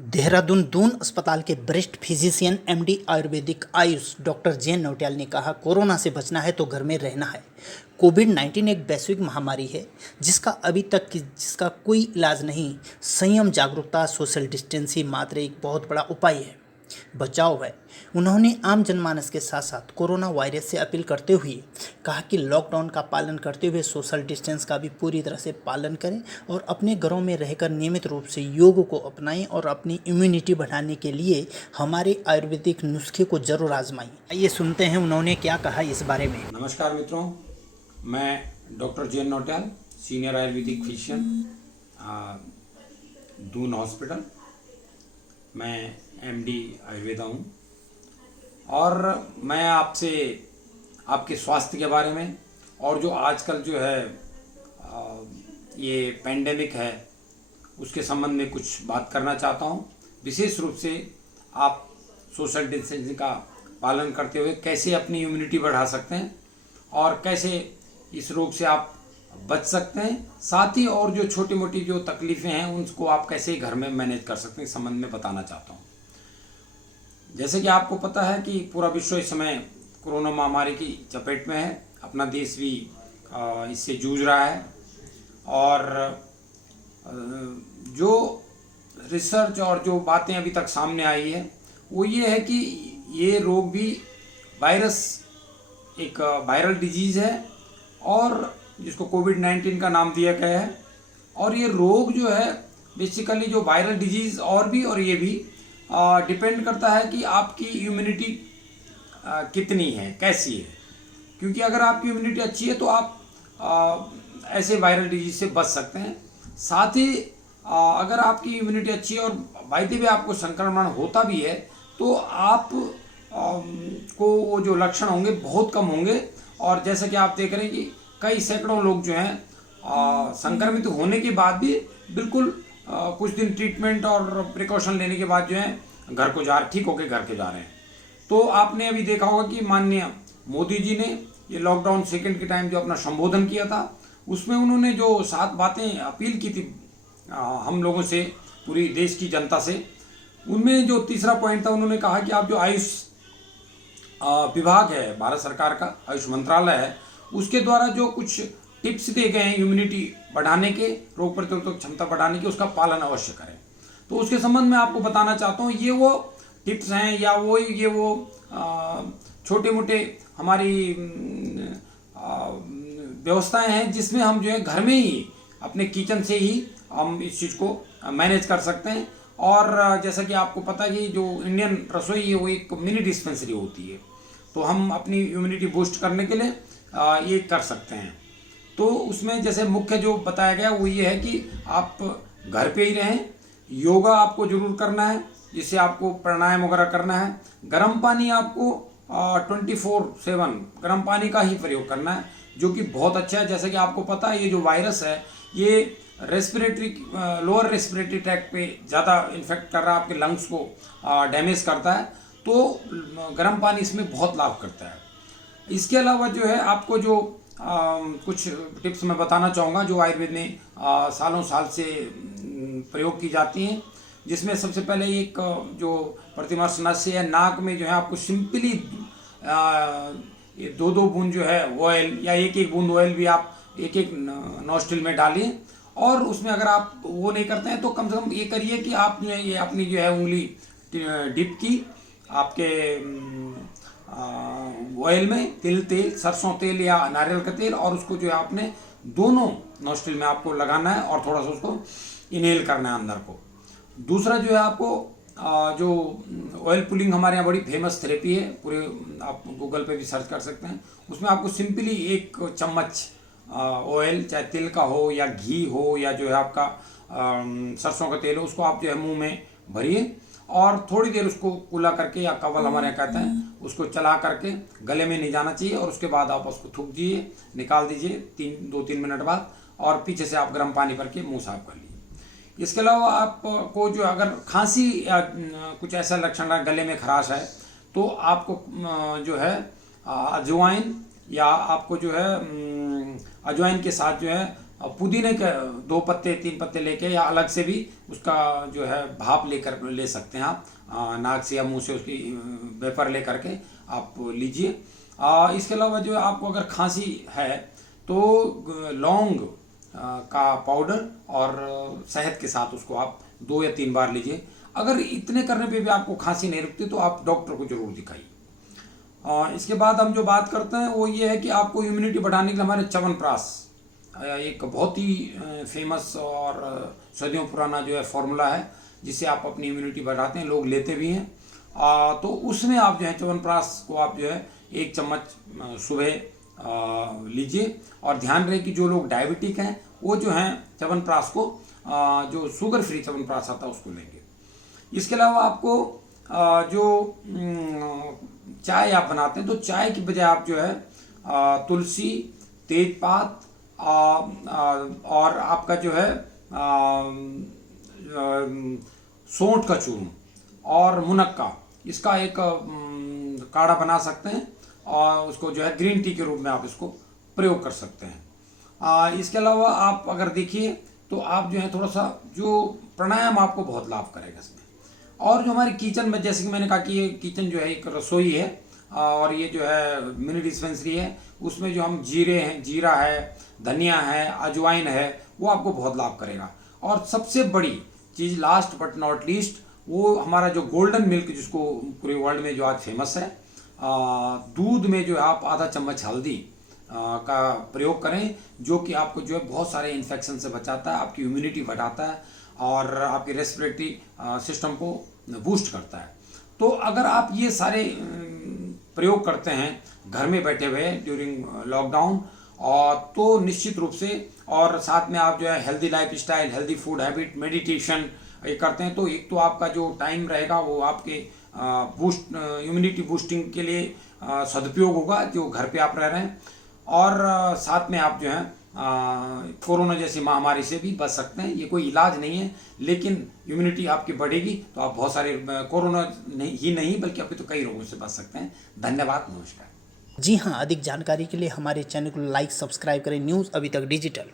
देहरादून दून अस्पताल के वरिष्ठ physician MD Ayurvedic Ayush doctor Jayant Nautiyal ने कहा, कोरोना से बचना है तो घर में रहना है। कोविड-19 एक वैश्विक महामारी है जिसका कोई इलाज नहीं। संयम, जागरूकता, सोशल डिस्टेंसिंग मात्र एक बहुत बड़ा उपाय है, बचाव है। उन्होंने आम जनमानस के साथ साथ कोरोना वायरस से अपील करते हुए कहा कि लॉकडाउन का पालन करते हुए सोशल डिस्टेंस का भी पूरी तरह से पालन करें और अपने घरों में रहकर नियमित रूप से योग को अपनाएं और अपनी इम्यूनिटी बढ़ाने के लिए हमारे आयुर्वेदिक नुस्खे को जरूर आजमाएं। आइए सुनते हैं उन्होंने क्या कहा इस बारे में। नमस्कार मित्रों, मैं doctor Jayant Nautiyal, senior Ayurvedic physician, Doon hospital. मैं एमडी आयुर्वेदा हूँ और मैं आपसे आपके स्वास्थ्य के बारे में और जो आजकल जो है ये पेंडेमिक है उसके संबंध में कुछ बात करना चाहता हूँ। विशेष रूप से आप सोशल डिस्टेंसिंग का पालन करते हुए कैसे अपनी इम्यूनिटी बढ़ा सकते हैं और कैसे इस रोग से आप बच सकते हैं। साथ ही और जो छोटी मोटी जो तकलीफ़ें हैं उनको आप कैसे घर में मैनेज कर सकते हैं, इस संबंध में बताना चाहता हूँ। जैसे कि आपको पता है कि पूरा विश्व इस समय कोरोना महामारी की चपेट में है। अपना देश भी इससे जूझ रहा है और जो रिसर्च और जो बातें अभी तक सामने आई है वो ये है कि ये रोग भी एक वायरल डिजीज़ है और जिसको कोविड-19 का नाम दिया गया है। और ये रोग जो है बेसिकली जो वायरल डिजीज़ और ये भी डिपेंड करता है कि आपकी इम्यूनिटी कितनी है, कैसी है। क्योंकि अगर आपकी इम्यूनिटी अच्छी है तो आप ऐसे वायरल डिजीज से बच सकते हैं। साथ ही अगर आपकी इम्यूनिटी अच्छी है और वायदे भी आपको संक्रमण होता भी है तो आप को वो जो लक्षण होंगे बहुत कम होंगे। और जैसे कि आप देख रहे हैं कि कई सैकड़ों लोग जो हैं संक्रमित होने के बाद भी बिल्कुल कुछ दिन ट्रीटमेंट और प्रिकॉशन लेने के बाद जो है ठीक होके घर के जा रहे हैं। तो आपने अभी देखा होगा कि माननीय मोदी जी ने ये लॉकडाउन सेकंड के टाइम जो अपना संबोधन किया था उसमें उन्होंने जो 7 बातें अपील की थी हम लोगों से, पूरी देश की जनता से, उनमें जो तीसरा पॉइंट था, उन्होंने कहा कि आप जो आयुष विभाग है, भारत सरकार का आयुष मंत्रालय है, उसके द्वारा जो कुछ टिप्स दिए गए हैं इम्यूनिटी बढ़ाने के, रोग प्रतिरोधक क्षमता बढ़ाने के, उसका पालन अवश्य करें। तो उसके संबंध में आपको बताना चाहता हूँ, ये वो टिप्स हैं या ये वो छोटे मोटे हमारी व्यवस्थाएं हैं जिसमें हम जो है घर में ही अपने किचन से ही हम इस चीज़ को मैनेज कर सकते हैं। और जैसा कि आपको पता है कि जो इंडियन रसोई है वो एक मिनी डिस्पेंसरी होती है, तो हम अपनी इम्यूनिटी बूस्ट करने के लिए ये कर सकते हैं। तो उसमें जैसे मुख्य जो बताया गया वो ये है कि आप घर पे ही रहें, योगा आपको जरूर करना है, जिससे आपको प्राणायाम वगैरह करना है। गर्म पानी आपको 24/7 गर्म पानी का ही प्रयोग करना है, जो कि बहुत अच्छा है। जैसे कि आपको पता है ये जो वायरस है ये लोअर रेस्पिरेटरी ट्रैक्ट पे ज़्यादा इन्फेक्ट कर रहा है, आपके लंग्स को डैमेज करता है, तो गर्म पानी इसमें बहुत लाभ करता है। इसके अलावा जो है आपको जो कुछ टिप्स मैं बताना चाहूँगा जो आयुर्वेद में सालों साल से प्रयोग की जाती हैं, जिसमें सबसे पहले एक जो प्रतिमर्श नस्य या नाक में जो है आपको सिंपली ये 2-2 बूंद जो है ऑयल या 1-1 बूंद ऑयल भी आप 1-1 नॉस्ट्रिल में डालिए। और उसमें अगर आप वो नहीं करते हैं तो कम से कम ये करिए कि आप जो है ये अपनी जो है उंगली डिप की आपके ऑयल में, तिल तेल, सरसों तेल या नारियल का तेल, और उसको जो है आपने दोनों नॉस्ट्रिल में आपको लगाना है और थोड़ा सा उसको इनहेल करना है अंदर को। दूसरा जो है आपको जो ऑयल पुलिंग हमारे यहाँ बड़ी फेमस थेरेपी है, पूरे आप गूगल पे भी सर्च कर सकते हैं। उसमें आपको सिंपली 1 चम्मच ऑयल, चाहे तिल का हो या घी हो या जो है आपका सरसों का तेल हो, उसको आप जो है मुंह में भरिए और थोड़ी देर उसको कुला करके, या कवल हमारे यहाँ कहते हैं, उसको चला करके गले में नहीं जाना चाहिए, और उसके बाद आप उसको थूक दीजिए, निकाल दीजिए 2-3 मिनट बाद, और पीछे से आप गर्म पानी भर के मुँह साफ कर लीजिए। इसके अलावा आपको जो अगर खांसी या कुछ ऐसा लक्षण है, गले में खराश है, तो आपको जो है अजवाइन, या आपको जो है अजवाइन के साथ जो है पुदीने के 2 पत्ते 3 पत्ते लेके या अलग से भी उसका जो है भाप लेकर ले सकते हैं आप, नाक से या मुंह से उसकी वेपर ले करके आप लीजिए। इसके अलावा जो है आपको अगर खांसी है तो लौंग का पाउडर और शहद के साथ उसको आप 2 या 3 बार लीजिए। अगर इतने करने पे भी आपको खांसी नहीं रुकती तो आप डॉक्टर को जरूर दिखाइए। इसके बाद हम जो बात करते हैं वो ये है कि आपको इम्यूनिटी बढ़ाने के लिए हमारे च्यवनप्राश एक बहुत ही फेमस और सदियों पुराना जो है फॉर्मूला है जिससे आप अपनी इम्यूनिटी बढ़ाते हैं, लोग लेते भी हैं। तो उसमें आप जो है च्यवनप्राश को आप जो है 1 चम्मच सुबह लीजिए। और ध्यान रहे कि जो लोग डायबिटिक हैं वो जो हैं च्यवनप्राश को जो शुगर फ्री च्यवनप्राश आता है उसको लेंगे। इसके अलावा आपको जो चाय आप बनाते हैं तो चाय की बजाय आप जो है तुलसी, तेजपात और आपका जो है सौंठ का चूर्ण और मुनक्का, इसका एक काढ़ा बना सकते हैं और उसको जो है ग्रीन टी के रूप में आप इसको प्रयोग कर सकते हैं। इसके अलावा आप अगर देखिए तो आप जो है थोड़ा सा जो प्राणायाम आपको बहुत लाभ करेगा इसमें। और जो हमारे किचन में, जैसे कि मैंने कहा कि ये किचन जो है एक रसोई है और ये जो है मिनी डिस्पेंसरी है, उसमें जो हम जीरा है, धनिया है, अजवाइन है, वो आपको बहुत लाभ करेगा। और सबसे बड़ी चीज़ लास्ट बट नॉट लीस्ट, वो हमारा जो गोल्डन मिल्क जिसको पूरे वर्ल्ड में जो आज फेमस है, दूध में जो आप आधा चम्मच हल्दी का प्रयोग करें, जो कि आपको जो है बहुत सारे इन्फेक्शन से बचाता है, आपकी इम्यूनिटी बढ़ाता है और आपकी रेस्पिरेटरी सिस्टम को बूस्ट करता है। तो अगर आप ये सारे प्रयोग करते हैं घर में बैठे हुए ड्यूरिंग लॉकडाउन, और तो निश्चित रूप से, और साथ में आप जो है healthy life style, healthy food habit, meditation ये करते हैं, तो एक तो आपका जो टाइम रहेगा वो आपके इम्यूनिटी बूस्टिंग के लिए सदुपयोग होगा जो घर पे आप रह रहे हैं। और साथ में आप जो है कोरोना जैसी महामारी से भी बच सकते हैं। ये कोई इलाज नहीं है, लेकिन इम्यूनिटी आपकी बढ़ेगी तो आप बहुत सारे कोरोना ही नहीं बल्कि अभी तो कई रोगों से बच सकते हैं। धन्यवाद, नमस्कार। जी हाँ, अधिक जानकारी के लिए हमारे चैनल को लाइक सब्सक्राइब करें न्यूज़ अभी तक डिजिटल।